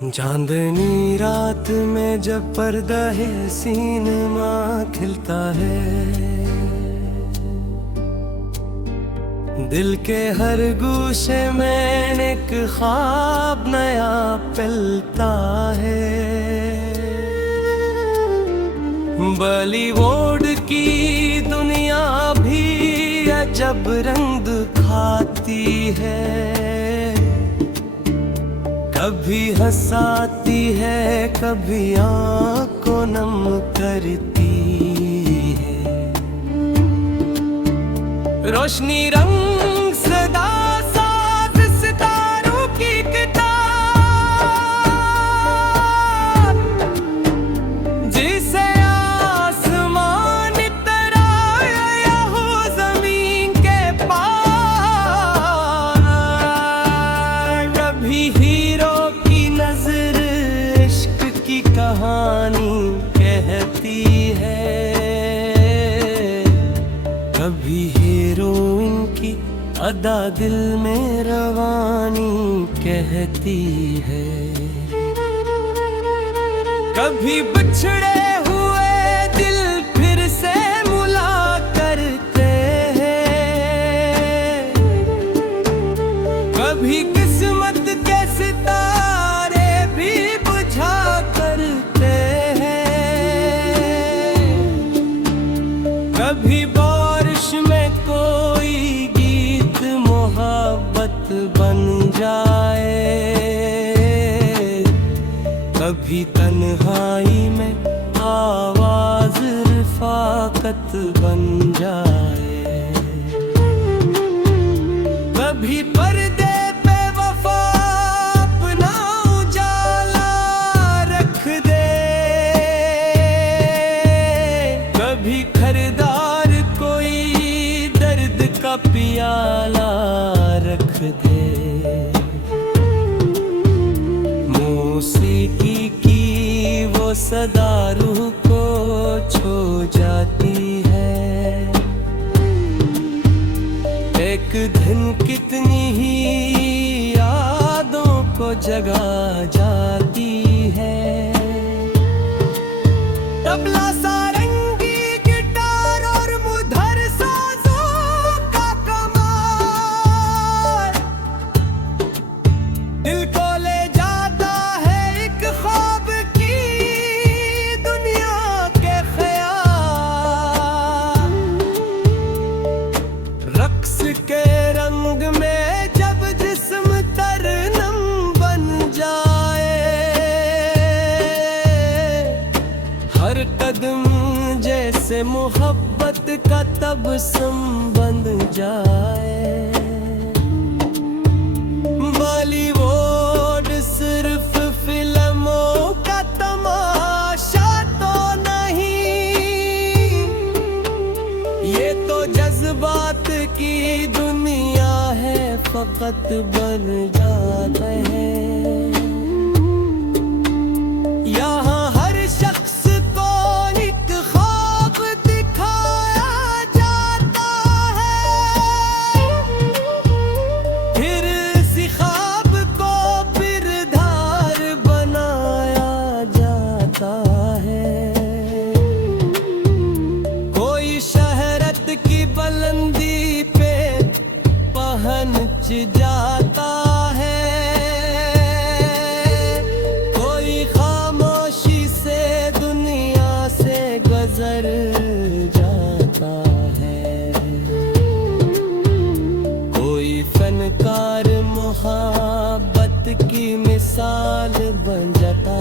चांदनी रात में जब पर्दा है सिनेमा खिलता है, दिल के हर गोशे में एक ख्वाब नया पलता है। बॉलीवुड की दुनिया भी अजब रंग खाती है, कभी हंसाती है कभी आंखों नम करती है। रोशनी रंग सदा साथ सितारों की किताब, जिसे आसमान तराया या हो जमीन के पार। कभी हीरो की नजर इश्क की कहानी कहती है, कभी हीरोइन की अदा दिल में रवानी कहती है। कभी बिछड़े हुए दिल फिर से मुला करते हैं, कभी किस्मत के सितारे भी बुझा करते हैं। कभी बारिश में कोई गीत मोहब्बत बन जाए, कभी तन्हाई में आवाज रिफाकत बन जाए। कभी पर्दे पे वफा अपना उजाला रख दे, कभी खरीदार कोई दर्द का पियाला रख दे। मौसीकी की वो सदा रूह को छू जाती है, एक दिन कितनी ही यादों को जगा जाती है। तबला सारंगी गिटार और मुधर साजों का कमाल, दिल को ले जाता है एक ख्वाब की दुनिया के ख्याल। रक्स के रंग में जब जिस्म तरनम बन जाए, हर कदम जैसे मोहब्बत का तबस्सुम बन जाए। बॉलीवुड सिर्फ फिल्मों का तमाशा तो नहीं, ये तो जज्बात की दुनिया है, फकत बन जाते हैं। यहाँ हर शख्स को एक ख्वाब दिखाया जाता है, फिर इसी ख्वाब को किरदार बनाया जाता है। कोई शहरत की बुलंदी पे पहुंच जाता है, कोई खामोशी से दुनिया से गुजर जाता है। कोई फनकार मोहब्बत की मिसाल बन जाता,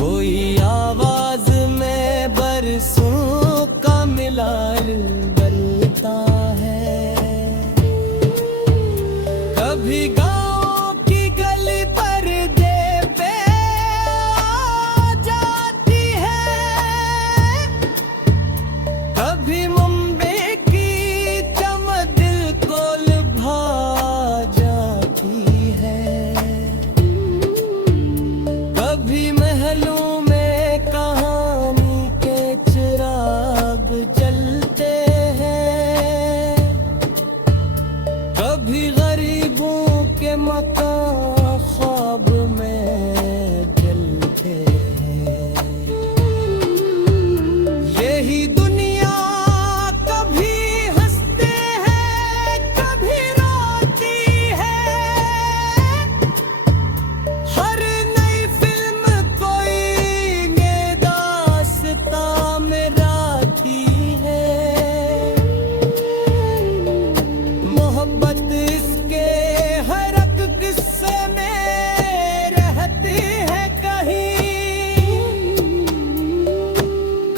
कोई आवाज में बरसों का मिलाल बनता है। कभी गाँव की गली पर्दे पे आ जाती है, कभी मुंबई की चमक दिल को लुभा जाती है। कभी महलों में कहानी के चिराग जलते हैं, कभी गरीबों के मकान ख्वाब में जलते हैं। यही दुनिया कभी हंसते हैं कभी रोती है। हर नई फिल्म कोई नई दास्तां में राती है। मोहब्बत इसके हर एक किस्से में रहती है कहीं।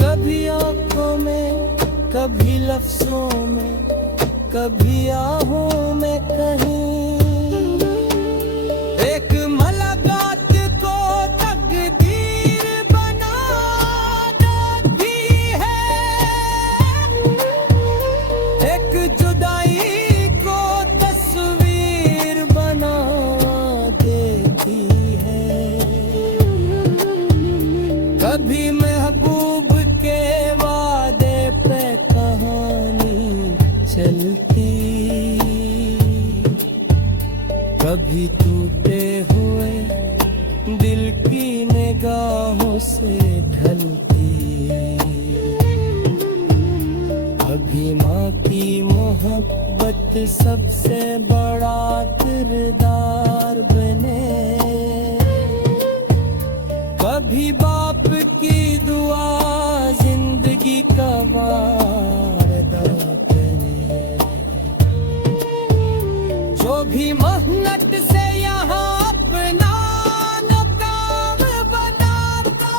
कभी आंखों में कभी लफ्जों में कभी आहों में कहीं। एक मुलाकात को तकदीर बना देती है। एक जुदाई को तस्वीर बना देती है। कभी महबूब के वादे पे कहानी चलती। कभी टूटे हुए दिल की निगाहों से ढलती। कभी माँ की मोहब्बत सबसे बड़ा किरदार बने। कभी बाप की दुआ जिंदगी का वादा बने। जो भी मेहनत से यहाँ अपना मुकाम बनाता।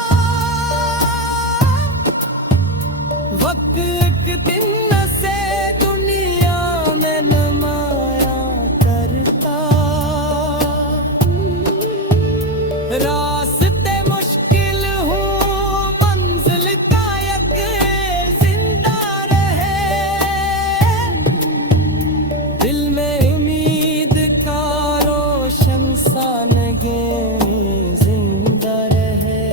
वक्त एक दिन से दुनिया में नुमाया करता। रास्ते मुश्किल हूँ मंजिल कायक जिंदा रहे। दिल में उम्मीद का रोशन सा नगे जिंदा रहे।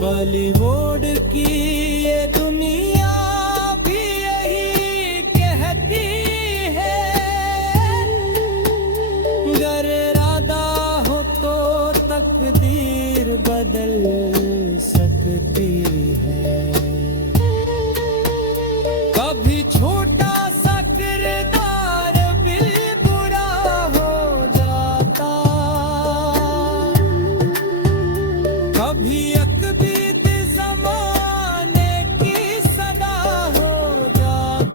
बॉलीवुड की ये दुनिया भी यही कहती है। गर इरादा हो तो तकदीर बदल सकती है। कभी छोटा सा किरदार भी बुरा हो जाता। कभी एक बीत ज़माने की सदा हो जाता।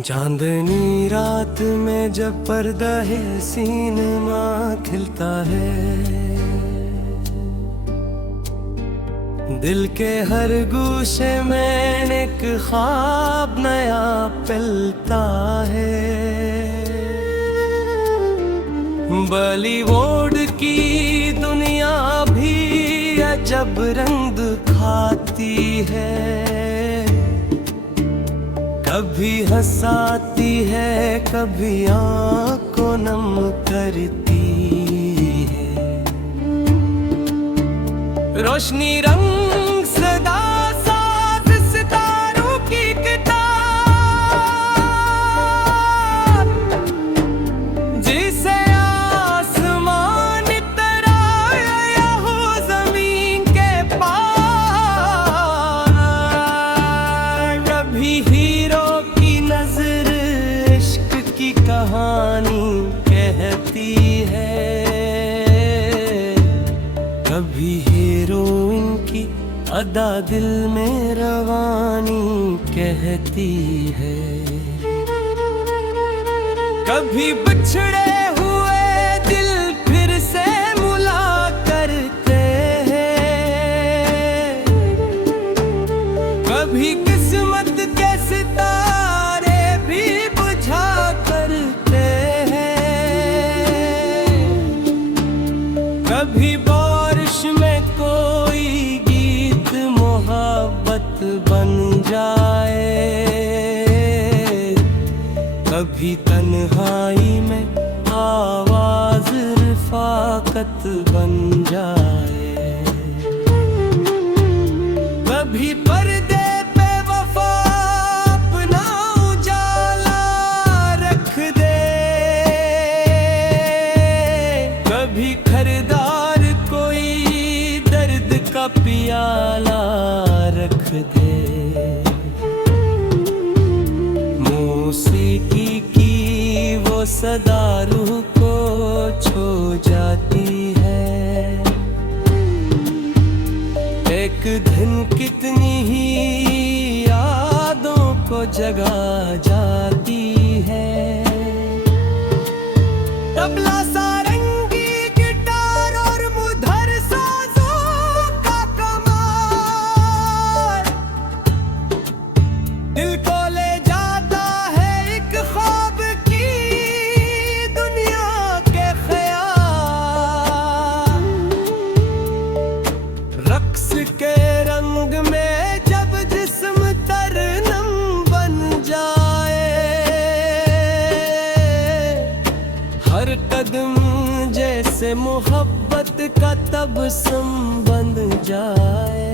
चांदनी रात में जब पर्दा है सिनेमा खिलता है। दिल के हर गोशे में एक ख्वाब नया पलता है। बॉलीवुड की दुनिया भी अजब रंग खाती है। कभी हंसाती है कभी आंखों नम करती है। रोशनी रंग सदा साथ सितारों की किताब। जिसे आसमान तराया हो जमीन के पार। कभी हीरो की नजर इश्क की कहानी कहती है। कभी हीरोइन की अदा दिल में रवानी कहती है। कभी बिछड़े हुए दिल फिर से मुला करते हैं। कभी किस्मत के सितारे भी बुझा करते हैं। कभी बारिश में कोई गीत मोहब्बत बन जाए। कभी तन्हाई में आवाज रिफाकत बन जाए। कभी पर्दे पे वफा अपना उजाला मौसीकी की वो सदा रूह को छू जाती है। एक दिन कितनी ही यादों को जगा जाती है। तबला सारंगी गिटार और मुधर साजों का कमाल दिल को ले जाता है एक ख्वाब की दुनिया के ख्याल। रक्स के रंग में जब जिस्म तरनम बन जाए, हर कदम जैसे मोहब्बत का तबस्सुम बन जाए।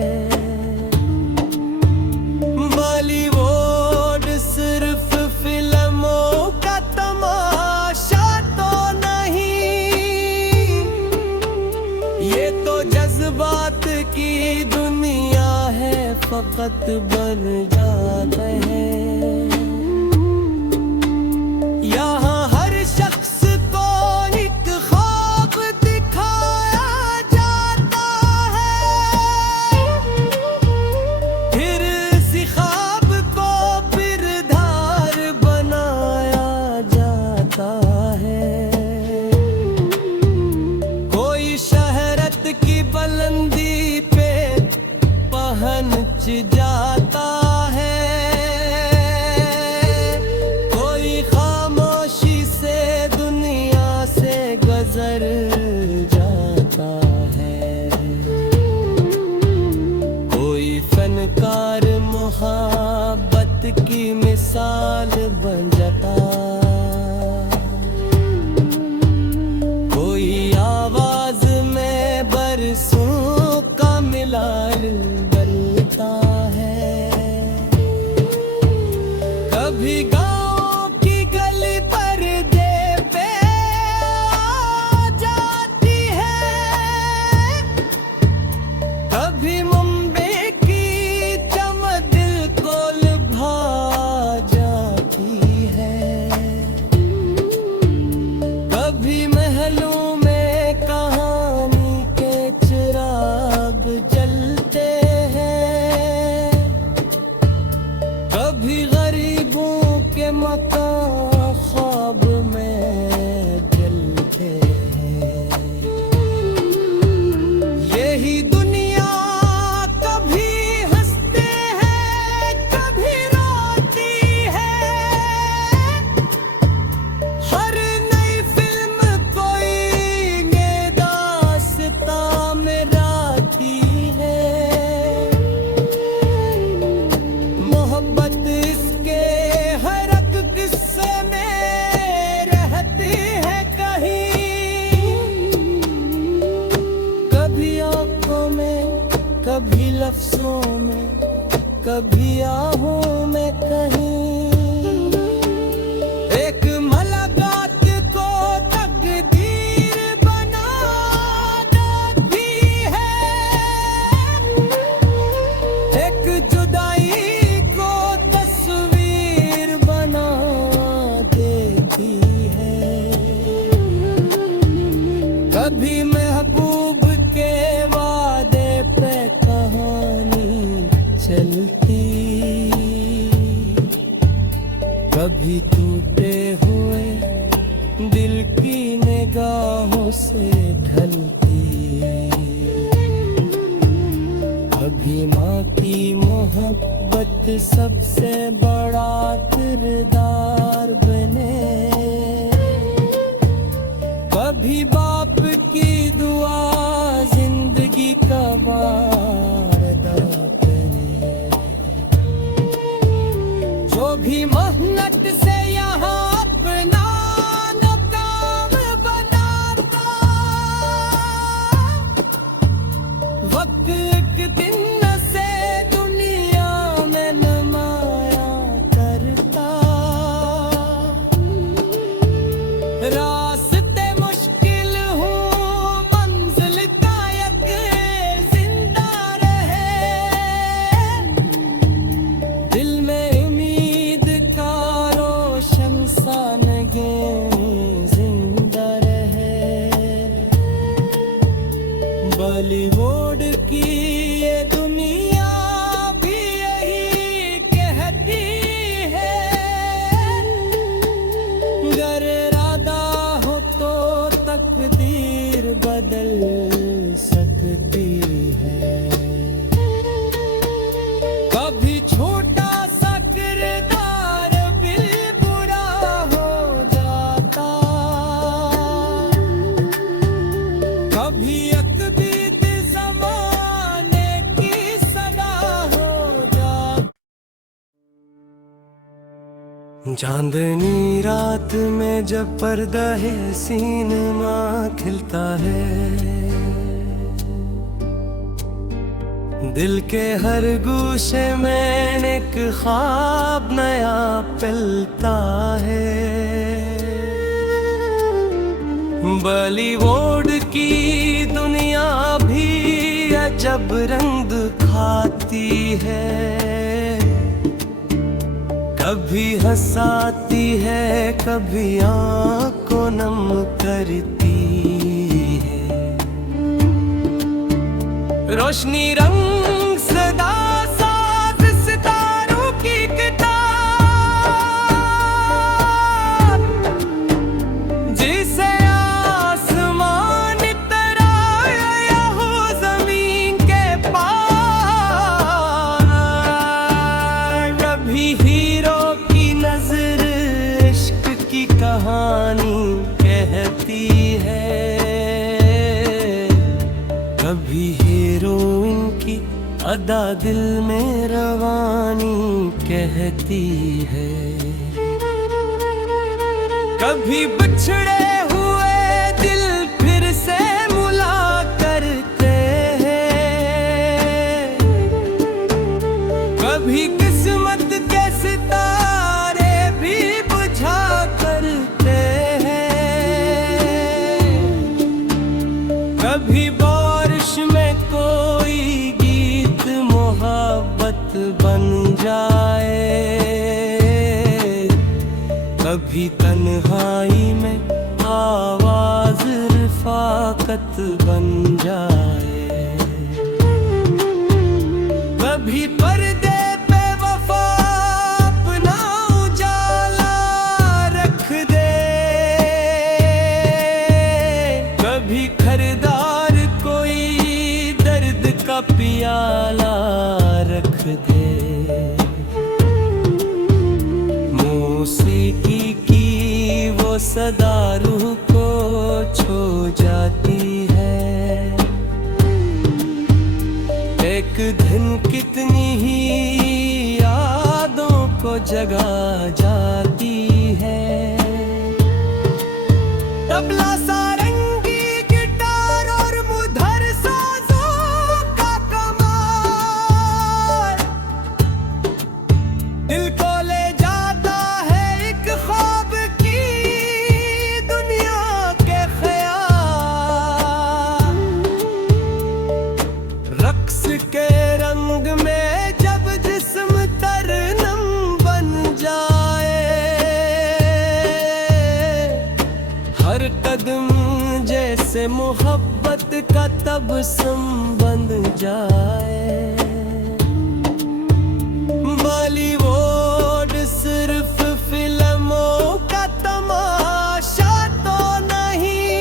बॉलीवुड सिर्फ फिल्मों का तमाशा तो नहीं, ये तो जज्बात की दुनिया है, फकत बन जाते हैं। यहाँ हर शख्स को एक ख्वाब दिखाया जाता है, फिर इसी ख्वाब को किरदार बनाया जाता है। कोई शहरत की बुलंदी पे पहुंच जाता है, कोई खामोशी से दुनिया से गुजर जाता है। कोई फनकार मोहब्बत की मिसाल बन जाता, कोई आवाज में बरसों का मिलान बनता है। कभी गाँव की गली पर्दे पे आ जाती है, कभी मुंबई की चमक दिल को लुभा जाती है। कभी महलों में कहानी के चिराग जलते हैं, कभी गरीबों के मकान ख्वाब में जलते हैं। यही दुनिया कभी हंसते हैं, कभी रोती है, हर नई फिल्म कोई नई दास्तां में राती है। मोहब्बत इसके हर एक किस्से में रहती है कहीं, कभी आंखों में, कभी लफ्जों में, कभी आहों में कहीं। एक मुलाकात को तकदीर बना देती है, एक जुदाई को तस्वीर बना देती है। कभी महबूब के वादे पे कहानी चलती, कभी टूटे हुए दिल की निगाहों से ढलती, कभी माँ की मोहब्बत सबसे बड़ा किरदार बने, कभी बाप की दुआ जिंदगी का वादा बने। जो भी मेहनत से यहाँ अपना मुकाम बनाता, वक्त एक दिन से दुनिया में नुमाया करता। रास्ते मुश्किल हो, मंजिल का एक जिंदा रहे, दिल में उम्मीद का चांदनी रात में जब पर्दा है सिनेमा खिलता है, दिल के हर गोशे में एक ख्वाब नया पलता है। बॉलीवुड की दुनिया भी अजब रंग खाती है, कभी हंसाती है कभी आंखों नम करती है। रोशनी रंग सदा साथ सितारों की किताब, जिसे आसमान तराया या हो जमीन के पार। कभी हीरो की नजर इश्क की कहानी कहती है, कभी हीरोइन की अदा दिल में रवानी कहती है। कभी बिछड़े हुए दिल फिर से मुला करते हैं, कभी किस्मत के सितारे भी बुझा करते हैं। कभी बारिश में कोई गीत मोहब्बत बन जाए, कभी तन्हाई में आवाज रिफाकत बन जाए। कभी पर्दे पे वफा अपना उजाला रख दे, कभी खरीदार कोई दर्द का पियाला रख दे। मौसीकी की वो सदा रूह को छू जाती है, एक दिन कितनी ही यादों को जगा जाती है। तबला सारंगी गिटार और मुधर साजों का कमाल, दिल को ले जाता है एक ख्वाब की दुनिया के ख्याल। रक्स के रंग में जब जिस्म तरनम बन जाए, हर कदम जैसे मोहब्बत का तबस्सुम बन जाए। बॉलीवुड सिर्फ फिल्मों का तमाशा तो नहीं,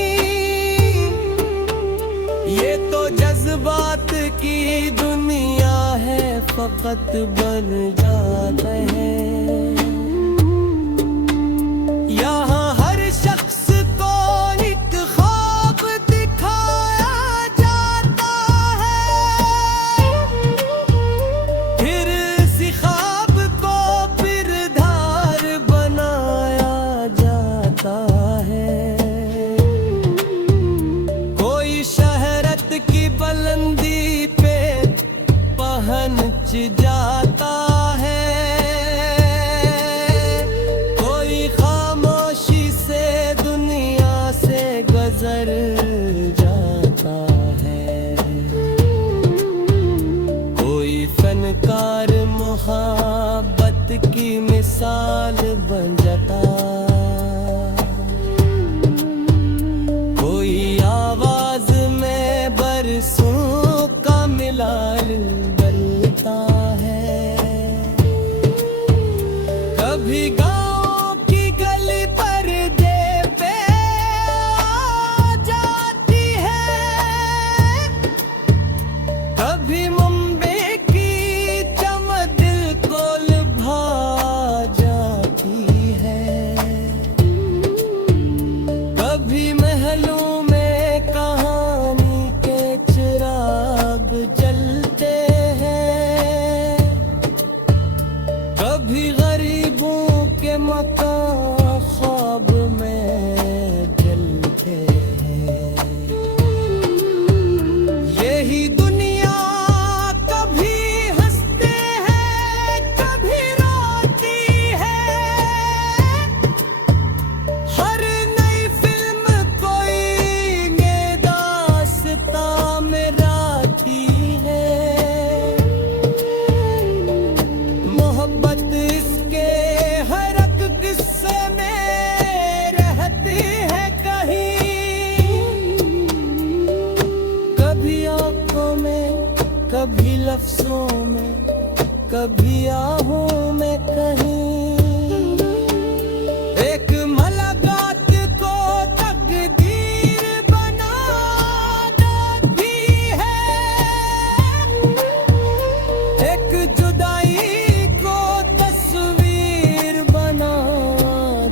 ये तो जज्बात की दुनिया है, फकत बन जाते हैं। यहाँ हर शख्स को एक ख्वाब दिखाया जाता है, फिर इसी ख्वाब को किरदार बनाया जाता है। कोई शहरत की बुलंदी पे पहुंच जाता है, कोई खामोशी से दुनिया से गुजर जाता है। कोई फनकार मोहब्बत की मिसाल बन जाता, कोई आवाज में बरसों का मिलाल बनता है। कभी गाँव की गली पर्दे पे आ जाती है, कभी मुंबई की चमक दिल को लुभा जाती है। मकान ख्वाब में जलते हैं। यही दुनिया कभी हंसते हैं कभी रोती है। हर नई फिल्म कोई नई दास्तां में राती है। मोहब्बत इसके हर एक किस्से में रहती है कहीं। कभी आंखों में कभी लफ्जों में कभी आहों में कहीं। एक मुलाकात को तकदीर बना देती है। एक जुदाई को तस्वीर बना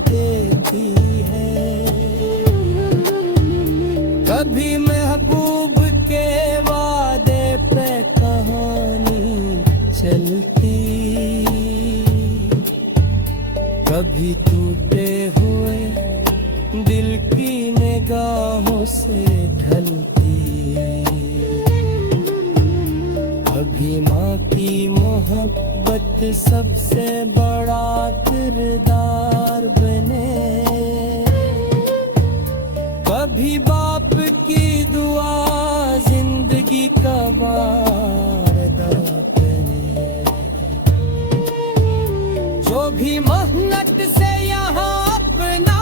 देती है। कभी महबूब के वादे पे कहानी चलती। कभी टूटे हुए दिल की निगाहों से ढलती। कभी माँ की मोहब्बत सबसे बड़ा किरदार बने। कभी बाप की दुआ जिंदगी का वादा बने। जो भी मेहनत से यहाँ अपना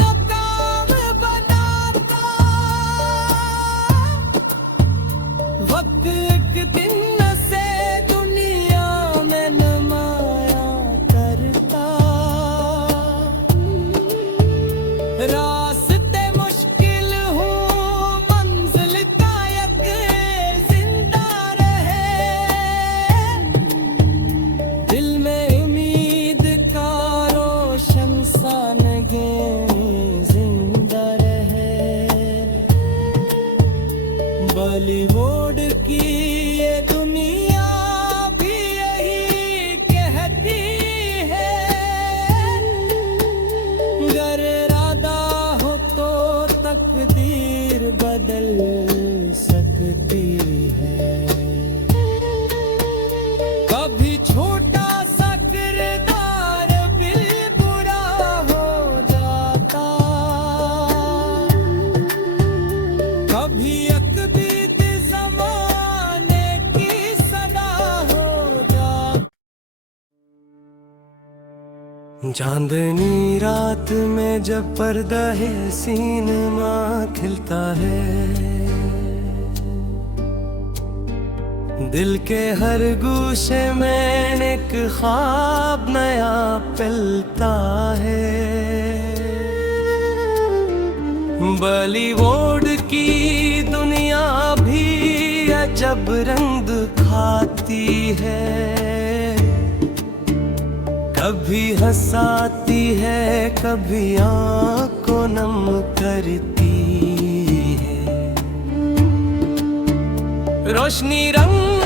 मुकाम बनाता। वक्त एक दिन से दुनिया में नुमाया करता। रास्ते मुश्किल हूँ मंजिल का एक जिंदा रहे। दिल में उम्मीद का रोशन सा नगे जिंदा रहे। बॉलीवुड की ये दुनिया भी यही कहती है। गर इरादा हो तो तकदीर बदल सकती है। कभी छोटा सा किरदार भी बुरा हो जाता। कभी एक बीत ज़माने की सदा हो जाता। चांदनी रात में जब पर्दा है सिनेमा खिलता है। दिल के हर गूशे में एक ख्वाब नया पलता है। बॉलीवुड की दुनिया भी अजब रंग खाती है। कभी हंसाती है कभी आंखों नम करती है। रोशनी रंग